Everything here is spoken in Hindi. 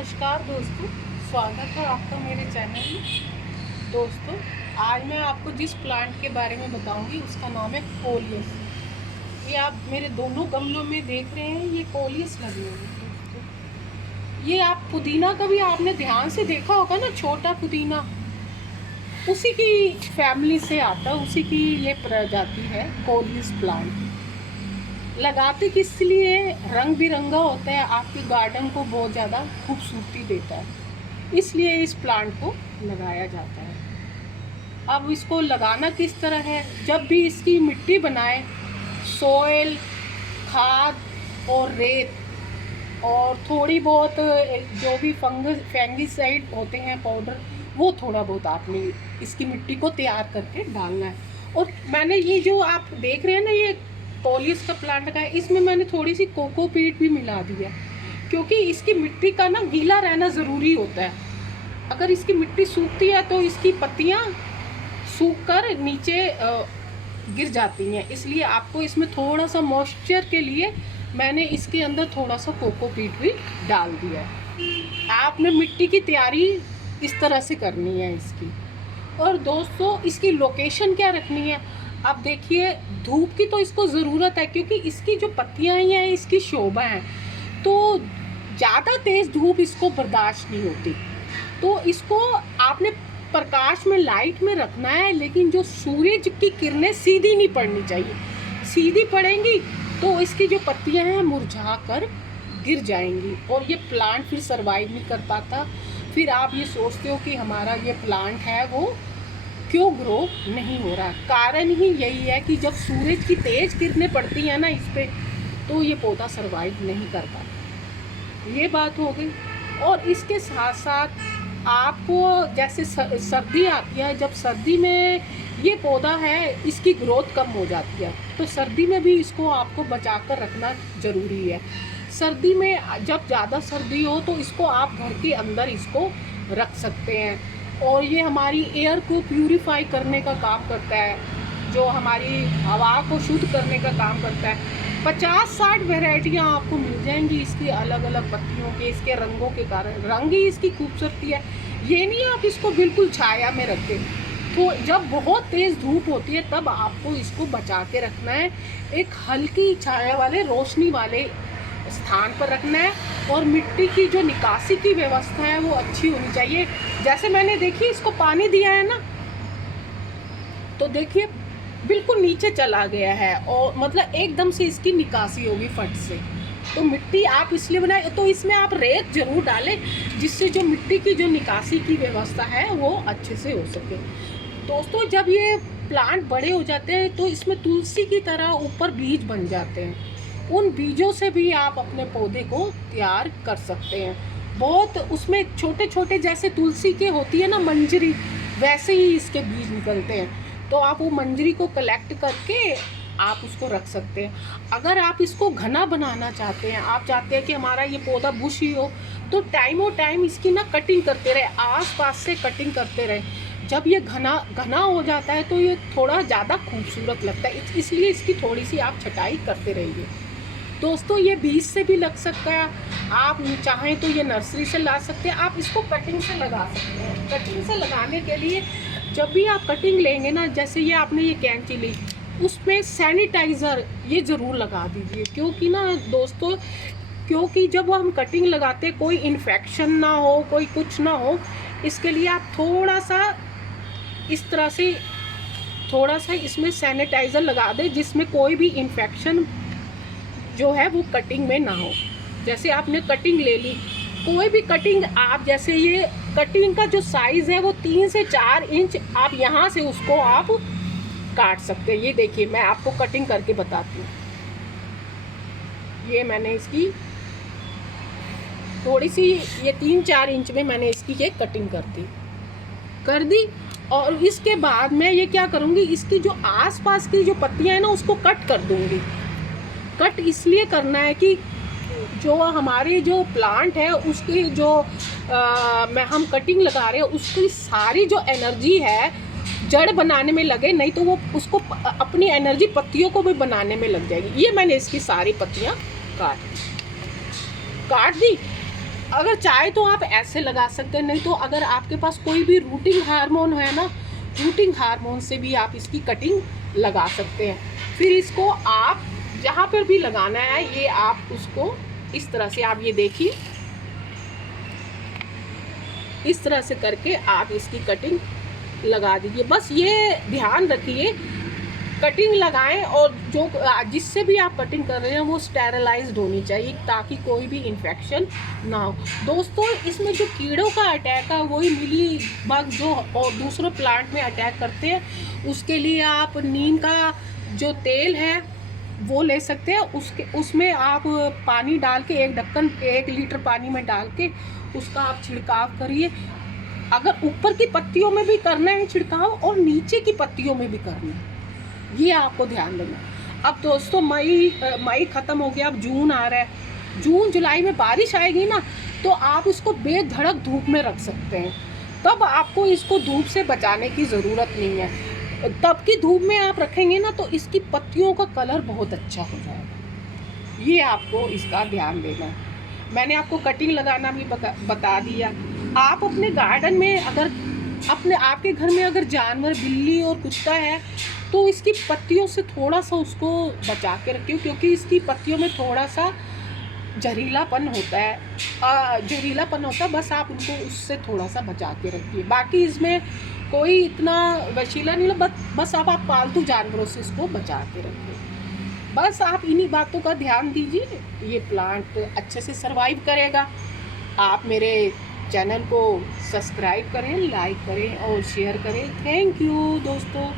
नमस्कार दोस्तों, स्वागत है आपका मेरे चैनल में। दोस्तों, आज मैं आपको जिस प्लांट के बारे में बताऊंगी उसका नाम है कोलियस। ये आप मेरे दोनों गमलों में देख रहे हैं, ये कोलियस लगे हुए हैं दोस्तों। ये आप पुदीना कभी आपने ध्यान से देखा होगा ना, छोटा पुदीना उसी की फैमिली से आता है, उसी की ये प्रजाति है कोलियस प्लांट। लगाते किस लिए? रंग बिरंगा होता है, आपके गार्डन को बहुत ज़्यादा खूबसूरती देता है, इसलिए इस प्लांट को लगाया जाता है। अब इसको लगाना किस तरह है? जब भी इसकी मिट्टी बनाए, सोयल, खाद और रेत और थोड़ी बहुत जो भी फंगिसाइड होते हैं पाउडर, वो थोड़ा बहुत आपने इसकी मिट्टी को तैयार करके डालना है। और मैंने ये जो आप देख रहे हैं ना, ये कोलियस का प्लांट का है, इसमें मैंने थोड़ी सी कोकोपीट भी मिला दिया, क्योंकि इसकी मिट्टी का ना गीला रहना ज़रूरी होता है। अगर इसकी मिट्टी सूखती है तो इसकी पत्तियां सूख कर नीचे गिर जाती हैं, इसलिए आपको इसमें थोड़ा सा मॉइस्चर के लिए मैंने इसके अंदर थोड़ा सा कोकोपीट भी डाल दिया है। आपने मिट्टी की तैयारी इस तरह से करनी है इसकी। और दोस्तों, इसकी लोकेशन क्या रखनी है? अब देखिए, धूप की तो इसको ज़रूरत है, क्योंकि इसकी जो पत्तियां हैं, इसकी शोभा है, तो ज़्यादा तेज़ धूप इसको बर्दाश्त नहीं होती। तो इसको आपने प्रकाश में, लाइट में रखना है, लेकिन जो सूरज की किरणें सीधी नहीं पड़नी चाहिए। सीधी पड़ेंगी तो इसकी जो पत्तियां हैं मुरझा कर गिर जाएंगी और ये प्लांट फिर सरवाइव नहीं कर पाता। फिर आप ये सोचते हो कि हमारा ये प्लांट है वो क्यों ग्रो नहीं हो रहा। कारण ही यही है कि जब सूरज की तेज किरणें पड़ती हैं ना इस पे, तो ये पौधा सरवाइव नहीं कर पाता। ये बात हो गई। और इसके साथ साथ आपको जैसे सर्दी आती है, जब सर्दी में ये पौधा है, इसकी ग्रोथ कम हो जाती है, तो सर्दी में भी इसको आपको बचा कर रखना ज़रूरी है। सर्दी में जब ज़्यादा सर्दी हो तो इसको आप घर के अंदर इसको रख सकते हैं, और ये हमारी एयर को प्यूरिफाई करने का काम करता है, जो हमारी हवा को शुद्ध करने का काम करता है। 50-60 वैरायटियाँ आपको मिल जाएंगी इसकी, अलग अलग पत्तियों के, इसके रंगों के कारण। रंग ही इसकी खूबसूरती है। ये नहीं आप इसको बिल्कुल छाया में रखें, तो जब बहुत तेज़ धूप होती है तब आपको इसको बचा के रखना है, एक हल्की छाया वाले, रोशनी वाले स्थान पर रखना है। और मिट्टी की जो निकासी की व्यवस्था है वो अच्छी होनी चाहिए। जैसे मैंने देखिए इसको पानी दिया है ना, तो देखिए बिल्कुल नीचे चला गया है, और मतलब एकदम से इसकी निकासी होगी फट से। तो मिट्टी आप इसलिए बनाए, तो इसमें आप रेत जरूर डालें, जिससे जो मिट्टी की जो निकासी की व्यवस्था है वो अच्छे से हो सके। दोस्तों, जब ये प्लांट बड़े हो जाते हैं तो इसमें तुलसी की तरह ऊपर बीज बन जाते हैं। उन बीजों से भी आप अपने पौधे को तैयार कर सकते हैं। बहुत उसमें छोटे छोटे, जैसे तुलसी के होती है ना मंजरी, वैसे ही इसके बीज निकलते हैं। तो आप वो मंजरी को कलेक्ट करके आप उसको रख सकते हैं। अगर आप इसको घना बनाना चाहते हैं, आप चाहते हैं कि हमारा ये पौधा बुशी हो, तो टाइमों टाइम इसकी ना कटिंग करते रहे, आस पास से कटिंग करते रहे। जब ये घना घना हो जाता है तो ये थोड़ा ज़्यादा खूबसूरत लगता है, इसलिए इसकी थोड़ी सी आप छटाई करते रहिए। दोस्तों, ये बीज से भी लग सकता है, आप चाहें तो ये नर्सरी से ला सकते हैं, आप इसको कटिंग से लगा सकते हैं। कटिंग से लगाने के लिए जब भी आप कटिंग लेंगे ना, जैसे ये आपने ये कैंची ली, उसमें सैनिटाइज़र ये ज़रूर लगा दीजिए, क्योंकि ना दोस्तों, क्योंकि जब हम कटिंग लगाते कोई इन्फेक्शन ना हो, कोई कुछ ना हो, इसके लिए आप थोड़ा सा इस तरह से थोड़ा सा इसमें सैनिटाइज़र लगा दें, जिसमें कोई भी इन्फेक्शन जो है वो कटिंग में ना हो। जैसे आपने कटिंग ले ली, कोई भी कटिंग आप, जैसे ये कटिंग का जो साइज़ है वो 3 से 4 इंच, आप यहाँ से उसको आप काट सकते हैं। ये देखिए, मैं आपको कटिंग करके बताती हूँ। ये मैंने इसकी थोड़ी सी, ये 3-4 इंच में मैंने इसकी ये कटिंग कर दी। और इसके बाद मैं ये क्या करूँगी, इसकी जो आसपास की जो पत्तियाँ हैं ना, उसको कट कर दूँगी। कट इसलिए करना है कि जो हमारे जो प्लांट है उसकी जो हम कटिंग लगा रहे हैं, उसकी सारी जो एनर्जी है जड़ बनाने में लगे, नहीं तो वो उसको अपनी एनर्जी पत्तियों को भी बनाने में लग जाएगी। ये मैंने इसकी सारी पत्तियां काट दी। अगर चाहे तो आप ऐसे लगा सकते हैं, नहीं तो अगर आपके पास कोई भी रूटिंग हार्मोन है ना, रूटिंग हार्मोन से भी आप इसकी कटिंग लगा सकते हैं। फिर इसको आप जहाँ पर भी लगाना है, ये आप उसको इस तरह से, आप ये देखिए, इस तरह से करके आप इसकी कटिंग लगा दीजिए। बस ये ध्यान रखिए, कटिंग लगाएं और जो जिससे भी आप कटिंग कर रहे हैं वो स्टेरलाइज्ड होनी चाहिए, ताकि कोई भी इन्फेक्शन ना हो। दोस्तों, इसमें जो कीड़ों का अटैक है वही मिली बग जो और दूसरे प्लांट में अटैक करते हैं, उसके लिए आप नीम का जो तेल है वो ले सकते हैं। उसमें आप पानी डाल के, एक ढक्कन 1 लीटर पानी में डाल के उसका आप छिड़काव करिए। अगर ऊपर की पत्तियों में भी करना है छिड़काव और नीचे की पत्तियों में भी करना है, ये आपको ध्यान देना। अब दोस्तों मई ख़त्म हो गया, अब जून आ रहा है। जून जुलाई में बारिश आएगी ना, तो आप इसको बेधड़क धूप में रख सकते हैं। तब आपको इसको धूप से बचाने की ज़रूरत नहीं है। तब की धूप में आप रखेंगे ना तो इसकी पत्तियों का कलर बहुत अच्छा हो जाएगा। ये आपको इसका ध्यान देना है। मैंने आपको कटिंग लगाना भी बता दिया। आप अपने गार्डन में अगर आपके घर में अगर जानवर बिल्ली और कुत्ता है तो इसकी पत्तियों से थोड़ा सा उसको बचा के रखिए, क्योंकि इसकी पत्तियों में थोड़ा सा जहरीलापन होता है, बस आप उनको उससे थोड़ा सा बचा के रखिए। बाकी इसमें कोई इतना वशीला नहीं, बस आप पालतू जानवरों से इसको बचा के रखिए। बस आप इन्हीं बातों का ध्यान दीजिए, ये प्लांट अच्छे से सरवाइव करेगा। आप मेरे चैनल को सब्सक्राइब करें, लाइक करें और शेयर करें। थैंक यू दोस्तों।